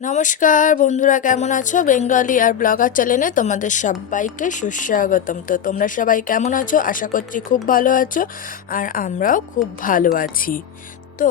নমস্কার বন্ধুরা, কেমন আছো? বেঙ্গলি আর ব্লগার চ্যানেলে তোমাদের সবাইকে সুস্বাগতম। তো তোমরা সবাই কেমন আছো? আশা করছি খুব ভালো আছো, আর আমরাও খুব ভালো আছি। তো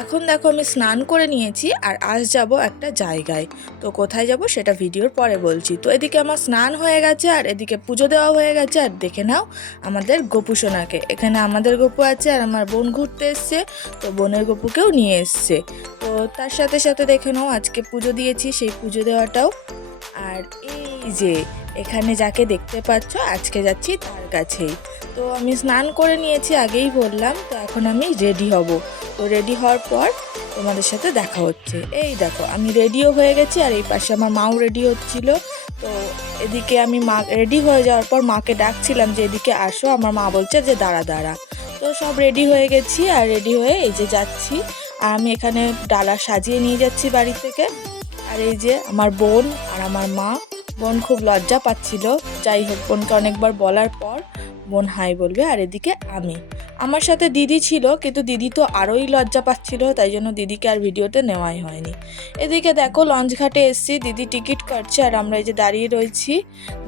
এখন দেখো, আমি স্নান করে নিয়েছি আর আজ যাব একটা জায়গায়। তো কোথায় যাব সেটা ভিডিওর পরে বলছি। তো এদিকে আমার স্নান হয়ে গেছে আর এদিকে পুজো দেওয়া হয়ে গেছে। আর দেখে নাও আমাদের গোপু সোনাকে, এখানে আমাদের গোপু আছে আর আমার বোন ঘুরতে এসছে, তো বোনের গোপুকেও নিয়ে এসছে। তো তার সাথে সাথে দেখে নাও আজকে পুজো দিয়েছি, সেই পুজো দেওয়াটাও। আর এই যে এখানে যাকে দেখতে পাচ্ছ, আজকে যাচ্ছি তার কাছেই। তো আমি স্নান করে নিয়েছি, আগেই বললাম। তো এখন আমি রেডি হব। তো রেডি হওয়ার পর তোমাদের সাথে দেখা হচ্ছে। এই দেখো, আমি রেডিও হয়ে গেছি আর এই পাশে আমার মাও রেডি হচ্ছিল। তো এদিকে আমি মা রেডি হয়ে যাওয়ার পর মাকে ডাকছিলাম যে এদিকে আসো, আমার মা বলছে যে দাঁড়া দাঁড়া। তো সব রেডি হয়ে গেছি আর রেডি হয়ে এই যে যাচ্ছি। আর আমি এখানে ডালা সাজিয়ে নিয়ে যাচ্ছি বাড়ি থেকে। আর এই যে আমার বোন আর আমার মা। বোন খুব লজ্জা পাচ্ছিল, যাই হোক বোনকে অনেকবার বলার পর বোন হাই বলবে। আর এদিকে আমার সাথে দিদি ছিল, কিন্তু দিদি তো আরোই লজ্জা পাচ্ছিল, তাই জন্য দিদিকে আর ভিডিওতে নেওয়াই হয়নি। এদিকে দেখো লঞ্চ ঘাটে এসছি, দিদি টিকিট কাটছে আর আমরা এই যে দাঁড়িয়ে রয়েছি।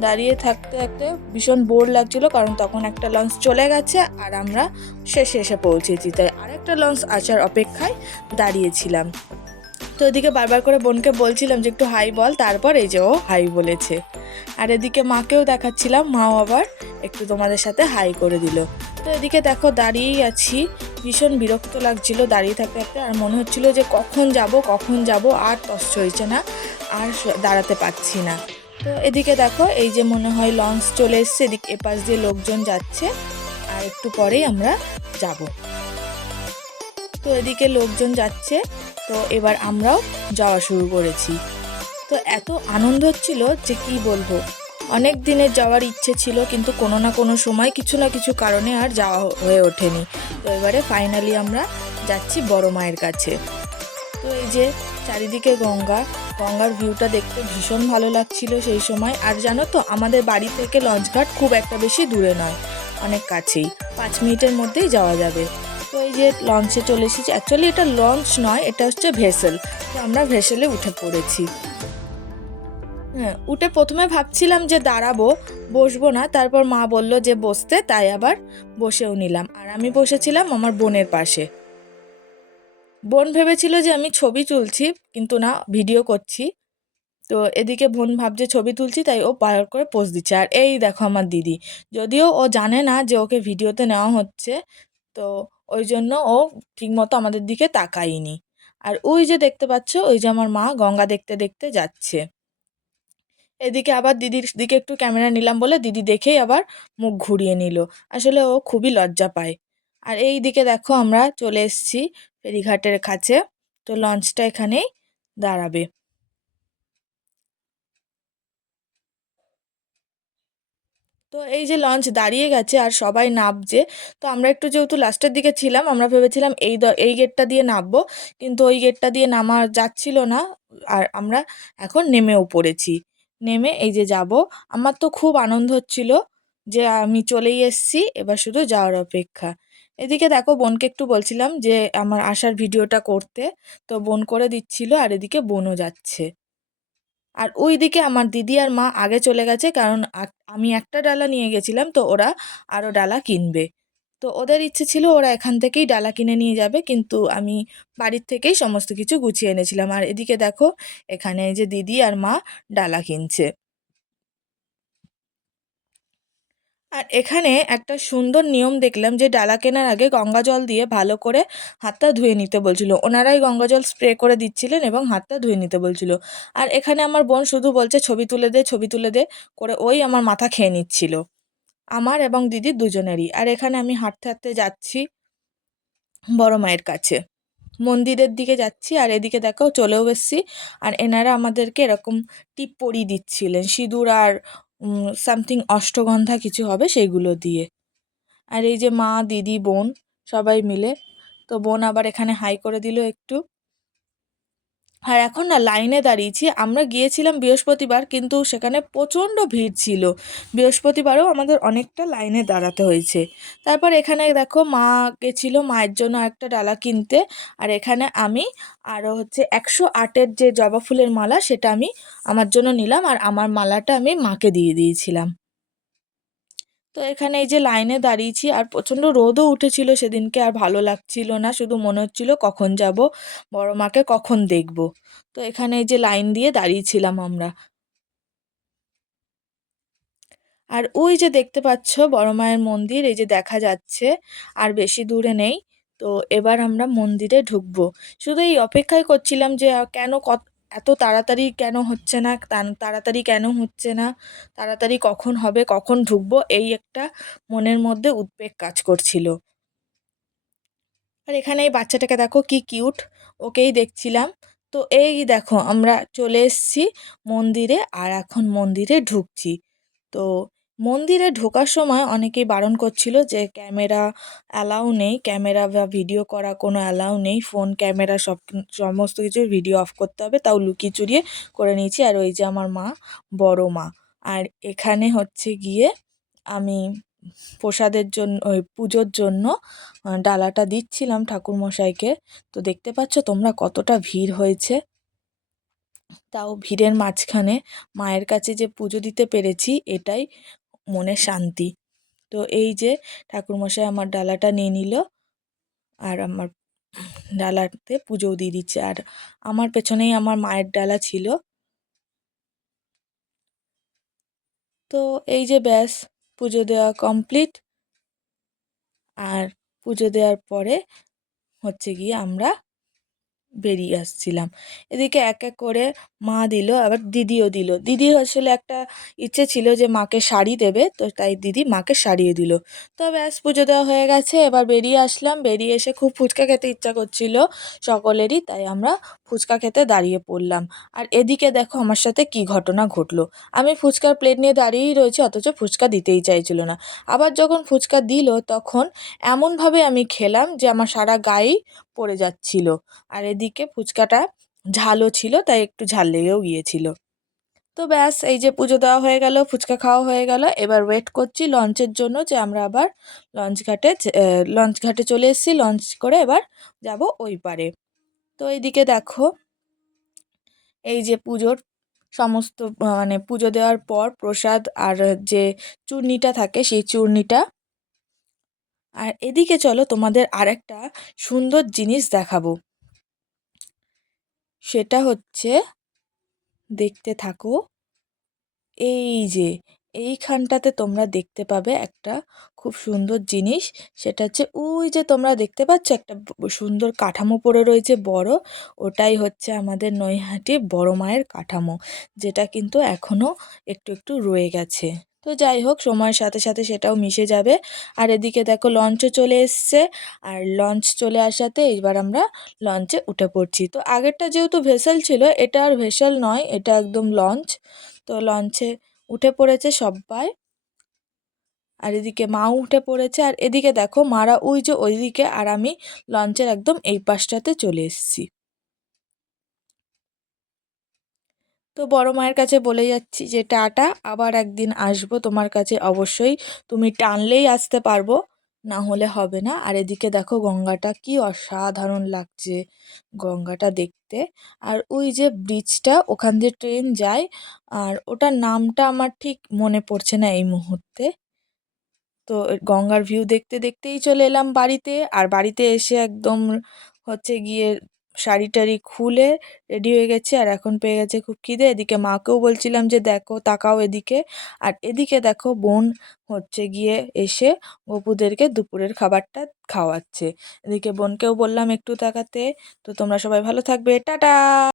দাঁড়িয়ে থাকতে থাকতে ভীষণ বোর লাগছিল, কারণ তখন একটা লঞ্চ চলে গেছে আর আমরা শেষে এসে পৌঁছেছি, তাই আরেকটা লঞ্চ আসার অপেক্ষায় দাঁড়িয়েছিলাম। তো এদিকে বারবার করে বোনকে বলছিলাম যে একটু হাই বল, তারপর এই যে ও হাই বলেছে। আর এদিকে মাকেও দেখাচ্ছিলাম, মাও আবার একটু তোমাদের সাথে হাই করে দিল। তো এদিকে দেখো দাঁড়িয়েই আছি, ভীষণ বিরক্ত লাগছিল দাঁড়িয়ে থাকতে থাকতে, আর মনে হচ্ছিল যে কখন যাব আর তস হয়েছে না, আর দাঁড়াতে পারছি না। তো এদিকে দেখো এই যে মনে হয় লঞ্চ চলে এসছে, এদিকে এপাশ দিয়ে লোকজন যাচ্ছে আর একটু পরেই আমরা যাব। তো এদিকে লোকজন যাচ্ছে, তো এবার আমরাও যাওয়া শুরু করেছি। তো এত আনন্দ হচ্ছিল যে কি বলবো। অনেক দিনের যাওয়ার ইচ্ছে ছিল, কিন্তু কোনো না কোনো সময় কিছু না কিছু কারণে আর যাওয়া হয়ে ওঠেনি। তো এবারে ফাইনালি আমরা যাচ্ছি বড় মায়ের কাছে। তো এই যে চারিদিকে গঙ্গার ভিউটা দেখতে ভীষণ ভালো লাগছিল সেই সময়। আর জানো তো, আমাদের বাড়ি থেকে লঞ্চঘাট খুব একটা বেশি দূরে নয়, অনেক কাছেই, 5 মিনিটের মধ্যেই যাওয়া যাবে। তো এই যে লঞ্চে চলে এসেছি, অ্যাকচুয়ালি এটা লঞ্চ নয়, এটা হচ্ছে ভেসেল। তো আমরা ভেসেলে উঠে পড়েছি। হ্যাঁ, উঠে প্রথমে ভাবছিলাম যে দাঁড়াবো, বসবো না, তারপর মা বলল যে বসতে, তাই আবার বসেও নিলাম। আর আমি বসেছিলাম আমার বোনের পাশে। বোন ভেবেছিল যে আমি ছবি তুলছি, কিন্তু না, ভিডিও করছি। তো এদিকে বোন ভাবছে ছবি তুলছি, তাই ও বার করে পোজ দিচ্ছে। আর এই দেখো আমার দিদি, যদিও ও জানে না যে ওকে ভিডিওতে নেওয়া হচ্ছে, তো ওই জন্য ও ঠিকমতো আমাদের দিকে তাকায়নি। আর ওই যে দেখতে পাচ্ছ, ওই যে আমার মা গঙ্গা দেখতে দেখতে যাচ্ছে। এদিকে আবার দিদির দিকে একটু ক্যামেরা নিলাম বলে দিদি দেখেই আবার মুখ ঘুরিয়ে নিল। আসলে ও খুবই লজ্জা পায়। আর এই দিকে দেখো আমরা চলে এসেছি ফেরিঘাটের কাছে। তো লঞ্চটা এখানেই দাঁড়াবে। তো এই যে লঞ্চ দাঁড়িয়ে গেছে আর সবাই নামছে। তো আমরা একটু যেহেতু লাস্টের দিকে ছিলাম, আমরা ভেবেছিলাম এই গেটটা দিয়ে নামবো, কিন্তু ওই গেটটা দিয়ে নামা যাচ্ছিল না। আর আমরা এখন নেমেও পড়েছি। নেমে এই যে যাব। আমার তো খুব আনন্দ হচ্ছিল যে আমি চলেই এসেছি, এবার শুধু যাওয়ার অপেক্ষা। এদিকে দেখো বোনকে একটু বলছিলাম যে আমার আসার ভিডিওটা করতে, তো বোন করে দিচ্ছিল আর এদিকে বোনও যাচ্ছে। আর ওইদিকে আমার দিদি আর মা আগে চলে গেছে, কারণ আমি একটা ডালা নিয়ে গেছিলাম, তো ওরা আরও ডালা কিনবে। তো ওদের ইচ্ছে ছিল ওরা এখান থেকেই ডালা কিনে নিয়ে যাবে, কিন্তু আমি বাড়ির থেকেই সমস্ত কিছু গুছিয়ে এনেছিলাম। আর এদিকে দেখো এখানে এই যে দিদি আর মা ডালা কিনছে। আর এখানে একটা সুন্দর নিয়ম দেখলাম যে ডালা কেনার আগে গঙ্গা জল দিয়ে ভালো করে হাতটা ধুয়ে নিতে বলছিল। ওনারাই গঙ্গা জল স্প্রে করে দিচ্ছিলেন এবং হাতটা ধুয়ে নিতে বলছিল। আর এখানে আমার বোন শুধু বলছে ছবি তুলে দে, ছবি তুলে দে করে, ওই আমার মাথা খেয়ে নিচ্ছিল, আমার এবং দিদির দুজনেরই। আর এখানে আমি হাঁটতে হাঁটতে যাচ্ছি বড় মায়ের কাছে, মন্দিরের দিকে যাচ্ছি। আর এদিকে দেখো চলেও এসেছি। আর এনারা আমাদেরকে এরকম টিপ পরিয়ে দিচ্ছিলেন, সিঁদুর আর সামথিং অষ্টগন্ধা কিছু হবে সেইগুলো দিয়ে। আর এই যে মা, দিদি, বোন সবাই মিলে। তো বোন আবার এখানে হাই করে দিল একটু। আর এখন না লাইনে দাঁড়িয়েছি। আমরা গিয়েছিলাম বৃহস্পতিবার, কিন্তু সেখানে প্রচণ্ড ভিড় ছিল। বৃহস্পতিবারেও আমাদের অনেকটা লাইনে দাঁড়াতে হয়েছে। তারপর এখানে দেখো মা গেছিলো মায়ের জন্য একটা ডালা কিনতে। আর এখানে আমি আরও হচ্ছে 108-এর যে জবা ফুলের মালা, সেটা আমি আমার জন্য নিলাম, আর আমার মালাটা আমি মাকে দিয়ে দিয়েছিলাম। তো এখানে এই যে লাইনে দাঁড়িয়েছি, আর প্রচণ্ড রোদও উঠেছিল সেদিনকে, আর ভালো লাগছিল না, শুধু মনে হচ্ছিল কখন যাব, বড় মাকে কখন দেখব। তো এখানে এই যে লাইন দিয়ে দাঁড়িয়েছিলাম আমরা। আর ওই যে দেখতে পাচ্ছ বড় মায়ের মন্দির, এই যে দেখা যাচ্ছে, আর বেশি দূরে নেই। তো এবার আমরা মন্দিরে ঢুকবো। শুধু এই অপেক্ষাই করছিলাম যে কেন এত তাড়াতাড়ি কেন হচ্ছে না, তাড়াতাড়ি কেন হচ্ছে না, তাড়াতাড়ি কখন হবে, কখন ঢুকবো, এই একটা মনের মধ্যে উদ্বেগ কাজ করছিল। আর এখানে এই বাচ্চাটাকে দেখো কি কিউট, ওকেই দেখছিলাম। তো এই দেখো আমরা চলে এসেছি মন্দিরে, আর এখন মন্দিরে ঢুকছি। তো মন্দিরে ঢোকার সময় অনেকেই বারণ করছিল যে ক্যামেরা অ্যালাউ নেই, ক্যামেরা বা ভিডিও করা কোনো অ্যালাউ নেই, ফোন ক্যামেরা সমস্ত কিছু ভিডিও অফ করতে হবে। তাও লুকিয়ে চুরিয়ে করে নিয়েছি। আর ওই যে আমার মা, বড় মা। আর এখানে হচ্ছে গিয়ে আমি প্রসাদের জন্য, ওই পুজোর জন্য ডালাটা দিচ্ছিলাম ঠাকুরমশাইকে। তো দেখতে পাচ্ছ তোমরা কতটা ভিড় হয়েছে। তাও ভিড়ের মাঝখানে মায়ের কাছে যে পুজো দিতে পেরেছি, এটাই মনে শান্তি। তো এই যে ঠাকুরমশাই আমার ডালাটা নিয়ে নিল, আর আমার ডালাতে পুজোও দিয়ে দিচ্ছে। আর আমার পেছনেই আমার মায়ের ডালা ছিল। তো এই যে ব্যাস, পুজো দেওয়া কমপ্লিট। আর পুজো দেওয়ার পরে হচ্ছে গিয়ে আমরা বেরিয়ে আসছিলাম। এদিকে এক এক করে মা দিল, আবার দিদিও দিল। দিদি আসলে একটা ইচ্ছে ছিল যে মাকে শাড়ি দেবে, তো তাই দিদি মাকে শাড়িয়ে দিল। তো ব্যাস পুজো দেওয়া হয়ে গেছে, এবার বেরিয়ে আসলাম। বেরিয়ে এসে খুব ফুচকা খেতে ইচ্ছা করছিল সকলেরই, তাই আমরা ফুচকা খেতে দাঁড়িয়ে পড়লাম। আর এদিকে দেখো আমার সাথে কি ঘটনা ঘটলো। আমি ফুচকার প্লেট নিয়ে দাঁড়িয়েই রয়েছি, অথচ ফুচকা দিতেই চাইছিল না। আবার যখন ফুচকা দিল, তখন এমনভাবে আমি খেলাম যে আমার সারা গায়েই পড়ে যাচ্ছিল। আর এদিকে ফুচকাটা ঝালও ছিল, তাই একটু ঝাল লেগেও গিয়েছিল। তো ব্যাস, এই যে পুজো দেওয়া হয়ে গেল, ফুচকা খাওয়া হয়ে গেল। এবার ওয়েট করছি লঞ্চের জন্য, যে আমরা আবার লঞ্চ ঘাটে চলে এসেছি। লঞ্চ করে এবার যাব ওই পারে। তো এইদিকে দেখো, এই যে পুজোর সমস্ত মানে পুজো দেওয়ার পর প্রসাদ আর যে চূর্ণিটা থাকে, সেই চূর্ণিটা। আর এদিকে চলো তোমাদের আরেকটা সুন্দর জিনিস দেখাবো। সেটা হচ্ছে, দেখতে থাকো। এই যে এইখানটাতে তোমরা দেখতে পাবে একটা খুব সুন্দর জিনিস। সেটা হচ্ছে ওই যে তোমরা দেখতে পাচ্ছ একটা সুন্দর কাঠামো পড়ে রয়েছে বড়, ওটাই হচ্ছে আমাদের নৈহাটি বড় মায়ের কাঠামো, যেটা কিন্তু এখনও একটু একটু রয়ে গেছে। তো যাই হোক, সময়ের সাথে সাথে সেটাও মিশে যাবে। আর এদিকে দেখো লঞ্চও চলে এসছে। আর লঞ্চ চলে আসাতে এবার আমরা লঞ্চে উঠে পড়ছি। তো আগেরটা যেহেতু ভেসেল ছিল, এটা আর ভেসেল নয়, এটা একদম লঞ্চ। তো লঞ্চে উঠে পড়েছে সবাই। আর এদিকে মাও উঠে পড়েছে। আর এদিকে দেখো মারা ওই যে ওইদিকে, আর আমি লঞ্চের একদম এই পাশটাতে চলে এসেছি। তো বড় মায়ের কাছে বলে যাচ্ছি যে টাটা, আবার একদিন আসবো তোমার কাছে অবশ্যই, তুমি টানলেই আসতে পারবো, না হলে হবে না। আর এদিকে দেখো গঙ্গাটা কি অসাধারণ লাগছে গঙ্গাটা দেখতে। আর ওই যে ব্রিজটা, ওখান দিয়ে ট্রেন যায়, আর ওটার নামটা আমার ঠিক মনে পড়ছে না এই মুহূর্তে। তো গঙ্গার ভিউ দেখতে দেখতেই চলে এলাম বাড়িতে। আর বাড়িতে এসে একদম হচ্ছে গিয়ে শাড়ি টাড়ি খুলে রেডি হয়ে গেছি। আর এখন পেয়ে গেছে খুব খিদে। এদিকে মাকেও বলছিলাম যে দেখো তাকাও এদিকে। আর এদিকে দেখো বোন হচ্ছে গিয়ে এসে গপুদেরকে দুপুরের খাবারটা খাওয়াচ্ছে। এদিকে বোনকেও বললাম একটু তাকাতে। তো তোমরা সবাই ভালো থাকবে, টাটা।